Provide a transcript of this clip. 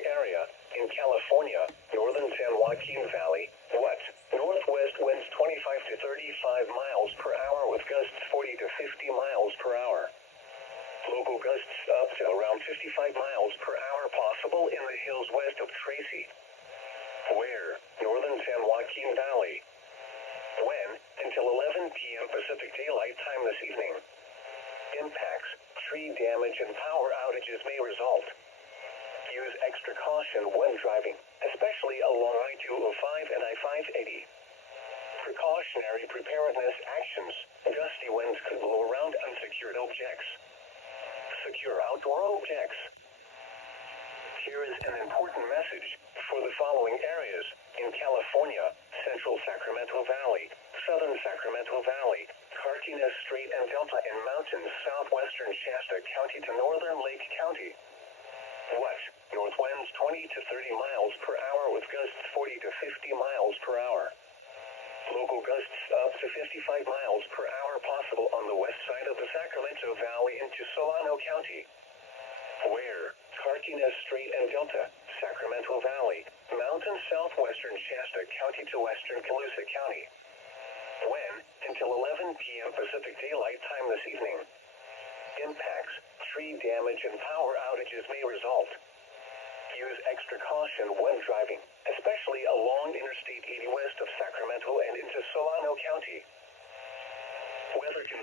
following area in California, northern San Joaquin Valley. What? Northwest winds 25 to 35 miles per hour with gusts 40 to 50 miles per hour. Local gusts up to around 55 miles per hour possible in the hills west of Tracy. Where? Northern San Joaquin Valley. When? Until 11 p.m. Pacific Daylight Time this evening. Impacts, tree damage and power outages may result. Use extra caution when driving, especially along I-205 and I-580. Precautionary preparedness actions. Gusty winds could blow around unsecured objects. Secure outdoor objects. Here is an important message for the following areas in California: Central Sacramento Valley, Southern Sacramento Valley, Cardenas Strait and Delta and mountains southwestern Shasta County to northern Lake County. What? North winds 20 to 30 miles per hour with gusts 40 to 50 miles per hour. Local gusts up to 55 miles per hour possible on the west side of the Sacramento Valley into Solano County. Where? Cardenas Strait and Delta, Sacramento Valley, mountains southwestern Shasta County to western Colusa County. When? Until 11 p.m. Pacific Daylight Time this evening. Impacts, tree damage and power outages may result. Use extra caution when driving, especially along Interstate 80 west of Sacramento and into Solano County. Weather conditions.